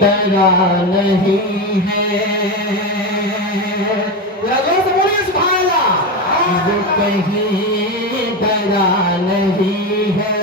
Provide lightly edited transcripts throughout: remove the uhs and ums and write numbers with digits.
ڈرا نہیں ہے، لوگوں سے بولیے سبحان اللہ، وہ کہیں ڈرا نہیں ہے،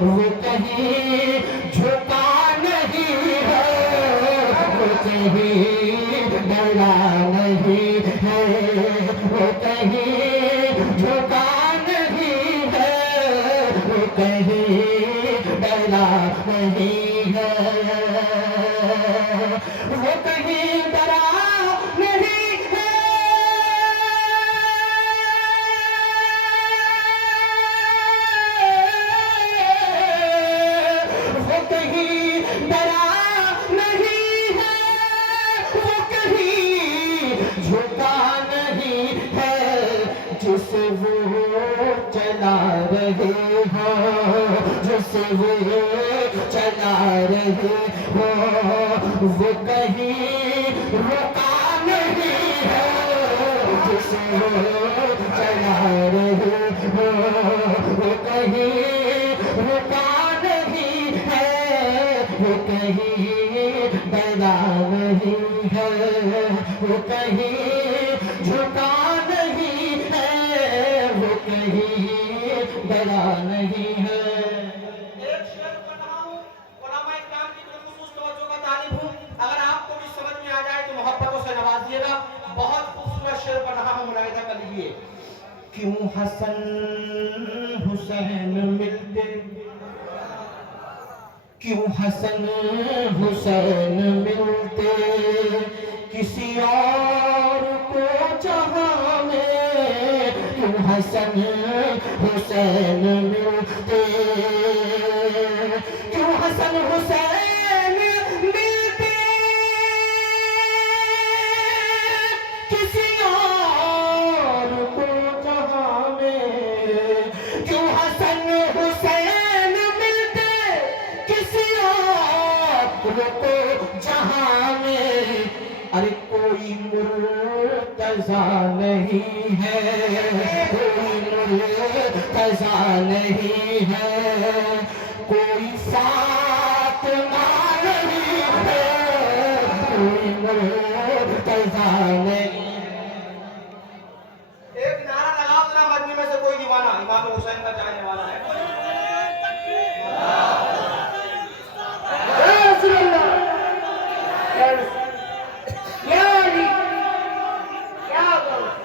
وہ کہیں جھکا نہیں ہے، وہ کہیں ڈرا نہیں ہے، وہ کہیں جھکا نہیں ہے، وہ کہیں ڈرا نہیں ہے، وہ کہیں ڈرا نہیں ہے، وہ کہیں ڈرا نہیں ہے، وہ کہیں جھکا نہیں ہے، جسے وہ چلا رہے ہو، جسے وہ چلا رہے ہو، وہ کہیں رکا نہیں ہے، جسے وہ چلا رہے ہو، وہ کہیں رکا نہیں ہے، وہ کہیں ڈرا نہیں ہے، وہ کہیں جھکا نہیں ہے، وہ کہیں ڈرا نہیں ہے۔ ایک شعر پڑھ رہا ہوں، علماء اکرام کی طرف خصوص توجہ کا طالب ہوں، اگر آپ کو بھی سمجھ میں آ جائے تو محبتوں سے نوازیے گا۔ بہت خوبصورت شعر پڑھ رہا ہوں، ملاحظہ کر لیجیے۔ کیوں حسن حسین ملتے، کیوں حسن حسین ملتے کسی اور کو جہاں میں، کیوں حسن حسین ملتے، کیوں حسن حسین ملتے کسی اور کو جہاں میں، کیوں حسن حسین ملتے کسی اور کو جہاں میں، ارے کوئی مرتضیٰ نہیں ہے، کوئی مرتضیٰ نہیں ہے، کوئی فاطمہ نہیں ہے، کوئی مرتضیٰ نہیں ہے۔ ایک نعرہ لگاؤ ذرا مجمع میں سے کوئی دیوانہ امام حسین کا چاہنے والا ہے۔ یا رسول اللہ، یا رسول اللہ، یا علی، یا غوث،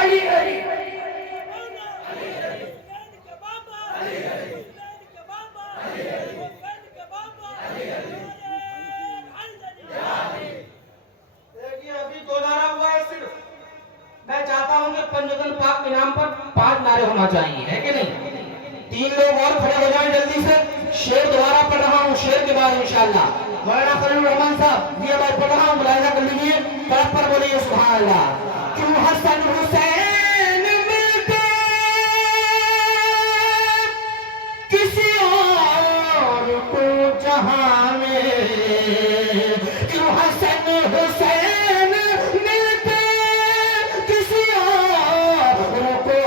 علی علی، دیکھیے ابھی دو نعرہ ہوا ہے صرف، میں چاہتا ہوں کہ پنجتن پاک کے نام پر 5 نعرے ہونا چاہیے، ہے کہ نہیں؟ 3 لوگ اور کھڑے ہو جائیں جلدی سے، شعر دوبارہ پڑھ رہا ہوں، شعر کے بعد انشاءاللہ مولانا خلیل الرحمن صاحب یہ بات پڑھ رہا ہوں، ملاحظہ کر لیجیے، طرف پر بولیے سبحان اللہ۔ کیوں حسن حسین ملتے کسی اور کو جہاں میں، کیوں حسن حسین ملتے کسی اور کو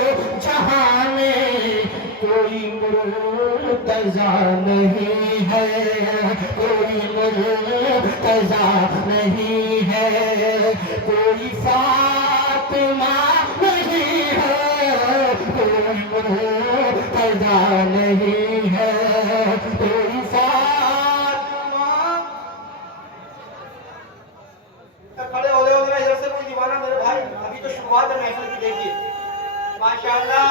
جہاں میں، کوئی مرتضیٰ نہیں ہے، کوئی مرتضیٰ نہیں ہے، کوئی فاطمہ نہیں ہے، کوئی مرتضیٰ نہیں ہے، کوئی فاطمہ۔ کھڑے ہو گئے ادھر سے کوئی دیوانہ میرے بھائی، ابھی تو شروعات ہے محفل کی، دیکھیے ماشاءاللہ۔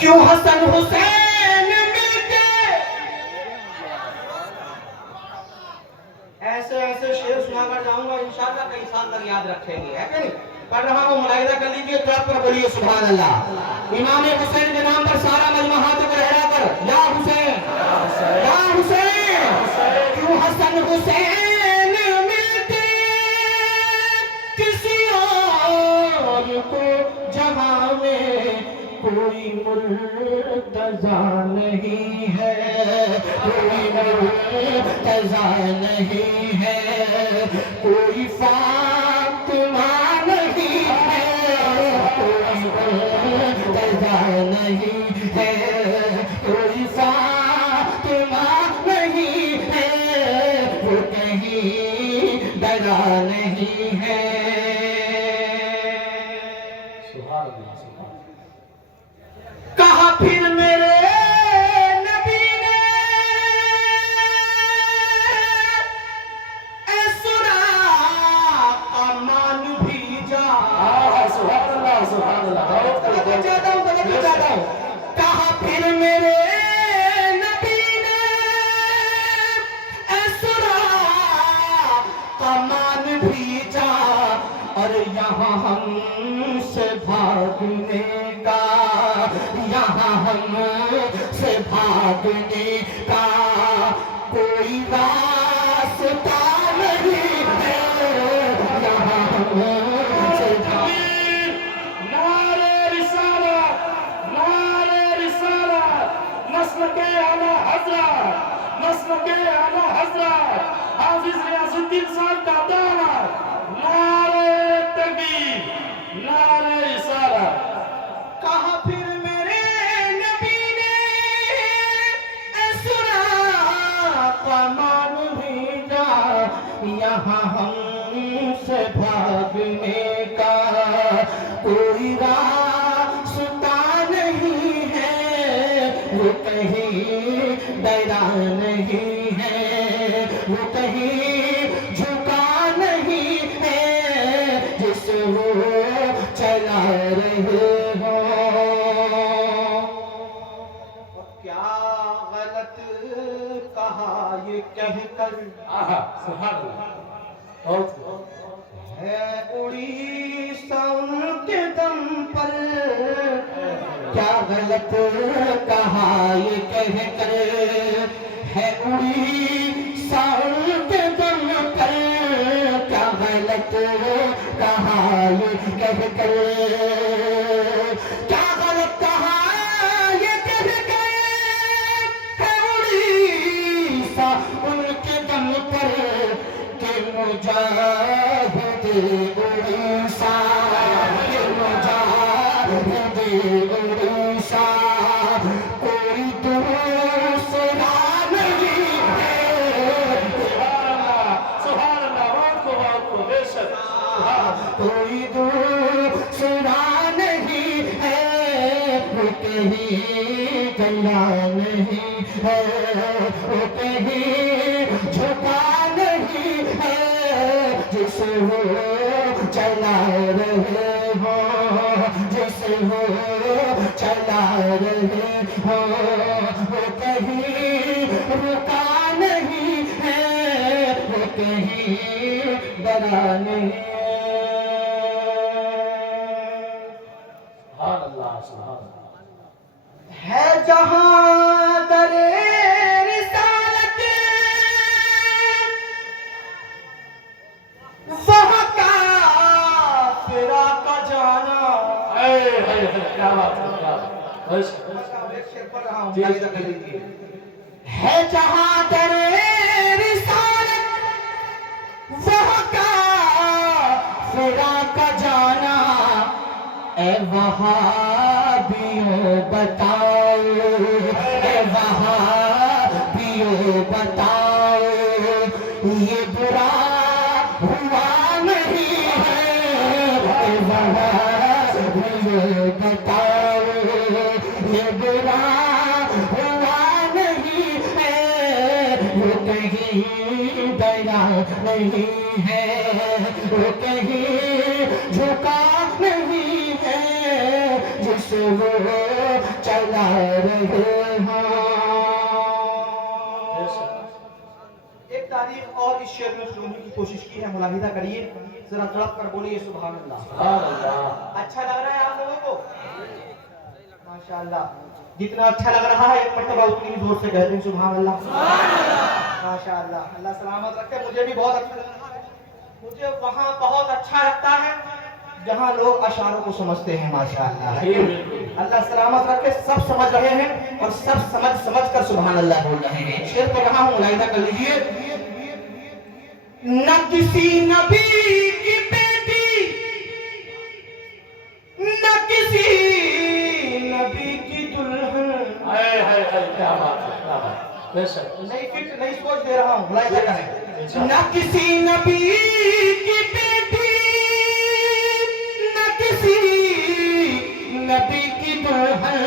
کیوں حسن حسین ملتے، ایسے ایسے شعر سنا کر جاؤں گا انشاءاللہ کئی سال تک یاد رکھیں گے، ہے کہ نہیں؟ پڑھ رہا ہوں، ملاحظہ کر لیجیے، طرف پر بولیے سبحان اللہ۔ امام حسین کے نام پر سارا مجمع ہاتھوں کو لہرا کر یا حسین، یا حسین، کیوں منتظر نہیں ہے، کوئی فاطمہ نہیں ہے، کوئی منتظر نہیں ہے، کوئی فاطمہ نہیں ہے، وہ کہیں ڈرا نہیں ہے۔ سبحان اللہ، سبحان اللہ۔ کہا پھر میرے نبی نے اے سراقہ مان بھی جا۔ سبحان اللہ، سبحان اللہ۔ توجہ چاہتا ہوں۔ کہا پھر میرے نبی نے اے سراقہ مان بھی جا، اور یہاں ہم سے بھاگنے کا، یہاں ہم سے بھاگنے کا کوئی راستہ نہیں ہے، یہاں ہم سے نعرہ رسالت، نعرہ رسالت، مسلک اعلی حضرت، مسلک اعلی حضرت حافظ ریاض الدین صاحب کا دعوت، نعرہ تکبیر، نعرہ رسالت۔ کہا پھر میرے نبی نے اے سراقہ مان بھی جا، یہاں ہم سے بھاگنے کا کوئی راستہ نہیں ہے، وہ کہیں ڈرا نہیں ہے، وہ کہیں جھکا نہیں ہے، جس وہ چلا رہے ہو۔ اور کیا غلط کہا یہ کہہ کر سبحان اللہ، بہت ہے اڑی سون کے دم پر، کیا غلط کہا یہ کہہ کر ہے اڑی سون کے دم پر، کیا غلط کہا یہ کہہ کر، کیا غلط کہا یہ کہہ کر ہے اڑی سا ان کے دم پر، کہ مجاہد اڑیسہ، کہ مجاہد اڑیسہ کوئی دوسرا نہیں ہے، سبحان اللہ، بہت کو بے شک، کوئی دوسرا نہیں ہے، وہ کہیں گیا نہیں ہے، وہ کہیں جھکا نہیں ہے، جس وہ چلا رہے ہو، جس وہ چلا رہے ہو، وہ کہیں رکا نہیں ہے، وہ کہیں ڈرا نہیں سبحان اللہ، سبحان اللہ۔ ہے جہاں در رسالت، وہاں کافرہ کا جانا۔ کیا بات ہے، کیا بات ہے۔ ہے جہاں در رسالت، وہاں کافرہ کا جانا، اے وہابیوں بتاؤ، اے وہابیوں بتاؤ، یہ برا ہوا نہیں ہے، اے وہابیوں بتاؤ، یہ برا ہوا نہیں ہے، وہ کہیں ڈرا نہیں ہے، وہ کہیں جھکا نہیں ہے، جس وہ چلا رہے ہوں۔ ایک تاریخ اور اس شعر میں سننے کی کوشش کی ہے، ملاحظہ کریے، ذرا تڑپ کر بولیے سبحان اللہ۔ سبحان اللہ۔ اچھا لگ رہا ہے آپ لوگوں کو؟ ماشاءاللہ، جتنا اچھا لگ رہا ہے ایک مرتبہ اتنی زور سے کہتے ہیں سبحان اللہ۔ ماشاءاللہ، اللہ سلامت رکھے۔ مجھے بھی بہت اچھا لگ رہا ہے، مجھے وہاں بہت اچھا لگتا ہے جہاں لوگ اشعاروں کو سمجھتے ہیں ماشاءاللہ. اللہ سلامت رکھے. سب سمجھ رہے ہیں اور سب سمجھ کر سبحان اللہ بول رہے ہیں. شعر پہ کہاں ہوں ملاحظہ کر لیجئے. نہ کسی نبی کی بیٹی نہ کسی نبی کی دلہن. کیا بات ہے، کیا بات ہے. بے شک. نہیں سوچ دے رہا ہوں ملاحظہ کریں. نہ کسی نبی کی بیٹی نہ کسی نبی کی دلہن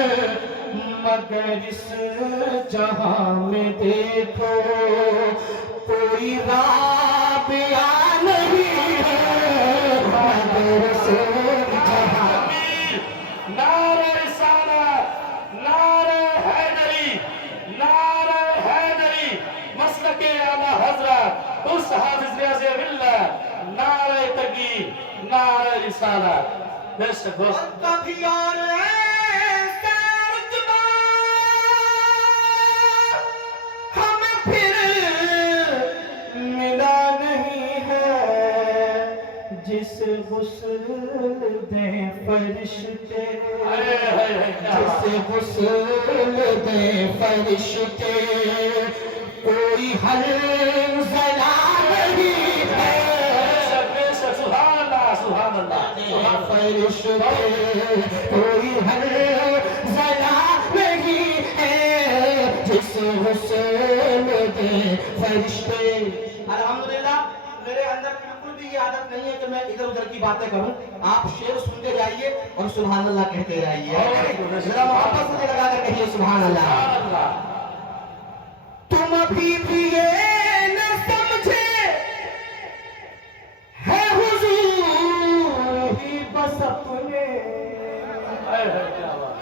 مگر اس جہاں میں دیکھو کوئی رابعہ نہیں ہے مگر اس جہاں. نعرہ رسالت، نعرہ حیدری، نعرہ حیدری، مسلک اعلیٰ حضرت اس حافظ ریاض ملت، نعرہ تکبیر، نعرہ رسالت. بے شک دوست. کبھی اور ایسا رتبہ ہمیں پھر ملا نہیں ہے جس غسل دیں فرشتے، جس غسل دیں فرشتے کوئی حنظلہ نہیں ہے. بے شک. سبحان اللہ، سبحان اللہ. فرشتے کوئی حنظلہ نہیں ہے جس غسل دیں فرشتے. الحمدللہ میرے اندر بالکل بھی یہ عادت نہیں ہے کہ میں ادھر ادھر کی باتیں کروں. آپ شعر سنتے جائیے اور سبحان اللہ کہتے رہیے. ذرا محبت سے لگا کر کہیے سبحان اللہ. تم ابھی بھی یہ نہ سمجھے ہے حضور ہی بس اپنے.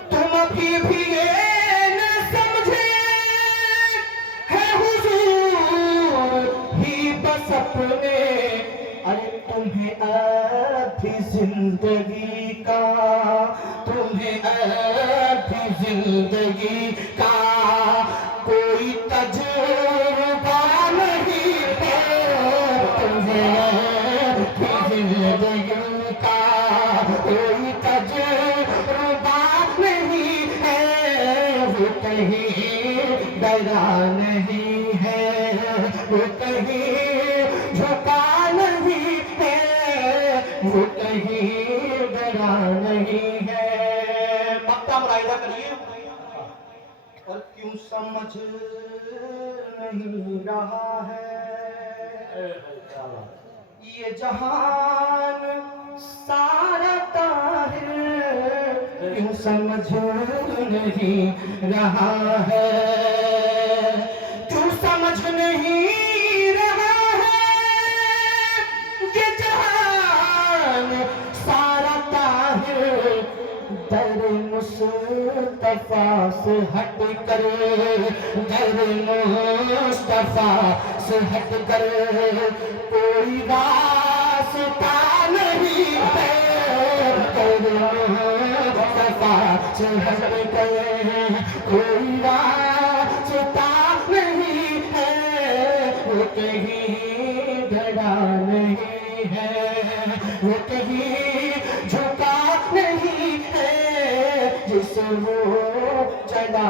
تم ابھی بھی یہ نہ سمجھے ہے حضور ہی بس اپنے. ارے تمہیں ابھی زندگی کا، تمہیں ابھی زندگی کا کوئی تجربہ نہیں ہے. تمہیں ابھی زندگی کا کوئی تجربہ نہیں ہے. وہ کہیں ڈرا نہیں ہے، وہ کہیں جھکا نہیں ہے، وہ کہیں ڈرا نہیں ہے. مقطع ملاحظہ کریے. اور کیوں سمجھ نہیں رہا ہے یہ جہان سارا طاہر، کیوں سمجھ نہیں رہا ہے، کیوں سمجھ نہیں رہا ہے یہ جہان سارا طاہر. در مصطفیٰ سے ہٹ کر، در مصطفیٰ سے ہٹ کر کوئی راستہ نہیں ہے. در مصطفیٰ سے ہٹ کر کوئی راستہ نہیں ہے. وہ کہیں ڈرا نہیں ہے، وہ کہیں جھکا نہیں ہے جس وہ چلا